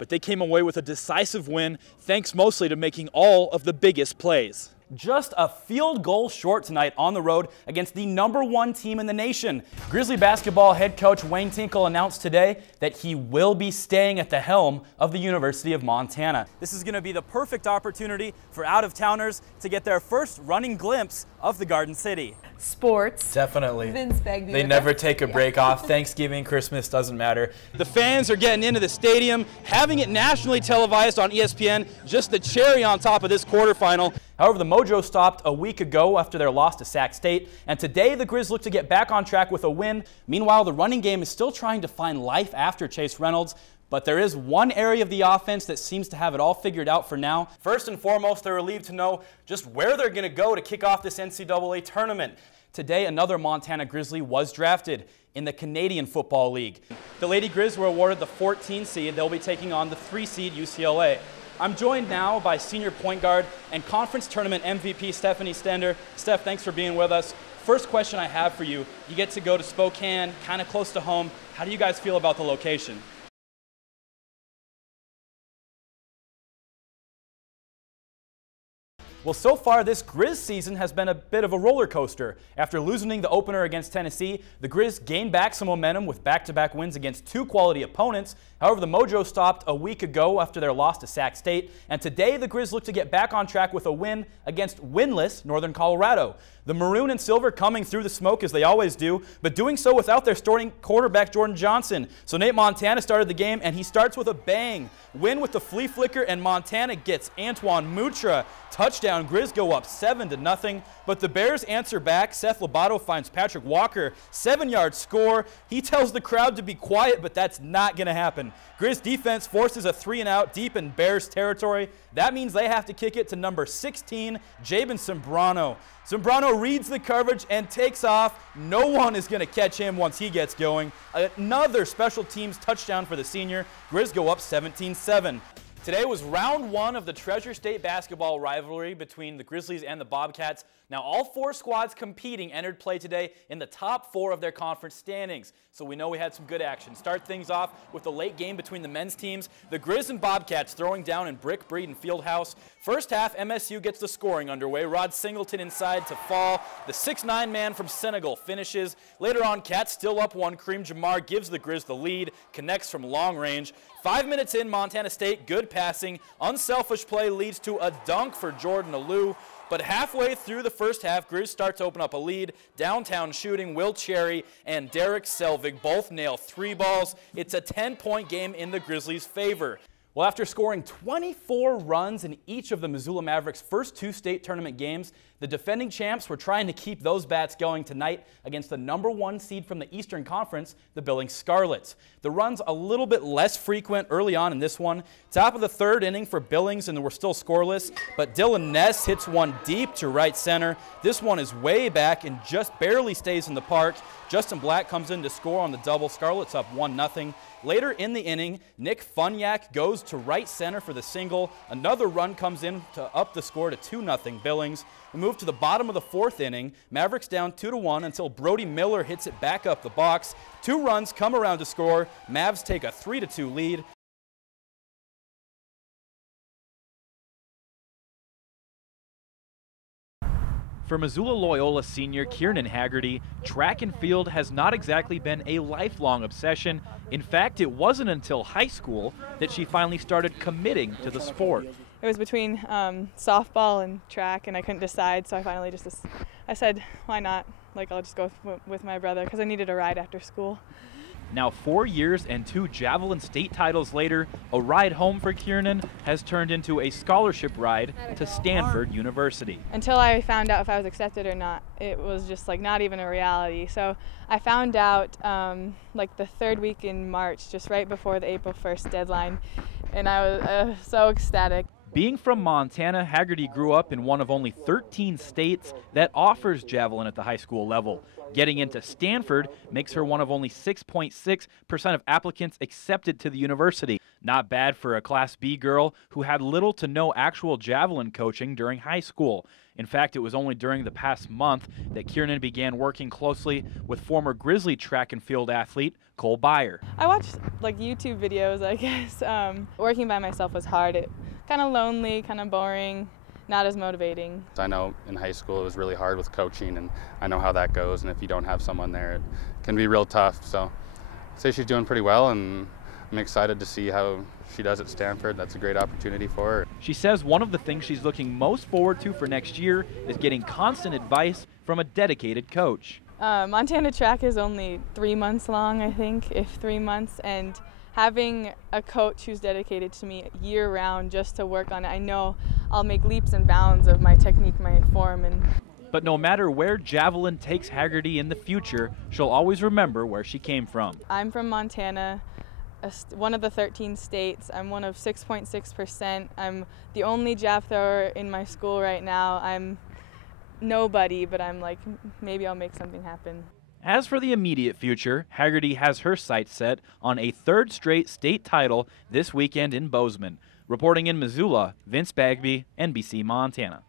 but they came away with a decisive win, thanks mostly to making all of the biggest plays. Just a field goal short tonight on the road against the #1 team in the nation. Grizzly basketball head coach Wayne Tinkle announced today that he will be staying at the helm of the University of Montana. This is going to be the perfect opportunity for out-of-towners to get their first running glimpse of the Garden City. Sports. Definitely. Vince Bagby. They never take a break off. Thanksgiving, Christmas, doesn't matter. The fans are getting into the stadium, having it nationally televised on ESPN, just the cherry on top of this quarterfinal. However, the mojo stopped a week ago after their loss to Sac State, and today the Grizz look to get back on track with a win. Meanwhile, the running game is still trying to find life after Chase Reynolds, but there is one area of the offense that seems to have it all figured out for now. First and foremost, they're relieved to know just where they're going to go to kick off this NCAA tournament. Today, another Montana Grizzly was drafted in the Canadian Football League. The Lady Grizz were awarded the 14 seed. They'll be taking on the 3 seed UCLA. I'm joined now by senior point guard and conference tournament MVP Stephanie Stender. Steph, thanks for being with us. First question I have for you, you get to go to Spokane, kind of close to home. How do you guys feel about the location? Well, so far this Grizz season has been a bit of a roller coaster. After losing the opener against Tennessee, the Grizz gained back some momentum with back-to-back wins against 2 quality opponents. However, the mojo stopped a week ago after their loss to Sac State, and today the Grizz look to get back on track with a win against winless Northern Colorado. The maroon and silver coming through the smoke as they always do, but doing so without their starting quarterback Jordan Johnson. So Nate Montana started the game, and he starts with a bang. Win with the flea flicker, and Montana gets Antoine Mutra. Touchdown, Grizz go up 7-0, but the Bears answer back. Seth Lobato finds Patrick Walker, 7-yard score. He tells the crowd to be quiet, but that's not going to happen. Grizz defense forces a 3-and-out deep in Bears territory. That means they have to kick it to number 16, Jabin Sembrano. Sembrano reads the coverage and takes off. No one is going to catch him once he gets going. Another special teams touchdown for the senior. Grizz go up 17-7. Today was round 1 of the Treasure State basketball rivalry between the Grizzlies and the Bobcats. Now, all 4 squads competing entered play today in the top 4 of their conference standings. So we know we had some good action. Start things off with the late game between the men's teams. The Grizz and Bobcats throwing down in Brick, Breed, and Fieldhouse. First half, MSU gets the scoring underway. Rod Singleton inside to fall. The 6'9" man from Senegal finishes. Later on, Cats still up 1. Kareem Jamar gives the Grizz the lead, connects from long range. 5 minutes in, Montana State, good passing. Unselfish play leads to a dunk for Jordan Alou. But halfway through the first half, Grizz start to open up a lead. Downtown shooting, Will Cherry and Derek Selvig both nail 3 balls. It's a 10-point game in the Grizzlies' favor. Well, after scoring 24 runs in each of the Missoula Mavericks' first 2 state tournament games, the defending champs were trying to keep those bats going tonight against the #1 seed from the Eastern Conference, the Billings Scarlets. The runs a little bit less frequent early on in this one. Top of the 3rd inning for Billings, and we're still scoreless, but Dylan Ness hits one deep to right center. This one is way back and just barely stays in the park. Justin Black comes in to score on the double. Scarlets up 1-0. Later in the inning, Nick Funyak goes to right center for the single. Another run comes in to up the score to 2-0 Billings. We move to the bottom of the 4th inning. Mavericks down 2-1 until Brody Miller hits it back up the box. 2 runs come around to score. Mavs take a 3-2 lead. For Missoula Loyola senior Kiernan Haggerty, track and field has not exactly been a lifelong obsession. In fact, it wasn't until high school that she finally started committing to the sport. It was between softball and track, and I couldn't decide, so I finally I said, why not? Like, I'll just go with my brother, because I needed a ride after school. Now 4 years and 2 javelin state titles later, a ride home for Kiernan has turned into a scholarship ride to Stanford University. Until I found out if I was accepted or not, it was just like not even a reality. So I found out like the 3rd week in March, just right before the April 1st deadline, and I was so ecstatic. Being from Montana, Haggerty grew up in one of only 13 states that offers javelin at the high school level. Getting into Stanford makes her one of only 6.6% of applicants accepted to the university. Not bad for a Class B girl who had little to no actual javelin coaching during high school. In fact, it was only during the past month that Kiernan began working closely with former Grizzly track and field athlete Cole Byer. I watched like YouTube videos, I guess. Working by myself was hard. It kind of lonely, kind of boring, not as motivating. I know in high school it was really hard with coaching, and I know how that goes, and if you don't have someone there, it can be real tough. So I'd say she's doing pretty well, and I'm excited to see how she does at Stanford. That's a great opportunity for her. She says one of the things she's looking most forward to for next year is getting constant advice from a dedicated coach. Montana track is only 3 months long, I think, if 3 months, and having a coach who's dedicated to me year-round just to work on it, I know I'll make leaps and bounds of my technique, my form. But no matter where javelin takes Haggerty in the future, she'll always remember where she came from. I'm from Montana, one of the 13 states. I'm one of 6.6%. I'm the only jav thrower in my school right now. I'm nobody, but I'm like, maybe I'll make something happen. As for the immediate future, Haggerty has her sights set on a third straight state title this weekend in Bozeman. Reporting in Missoula, Vince Bagby, NBC Montana.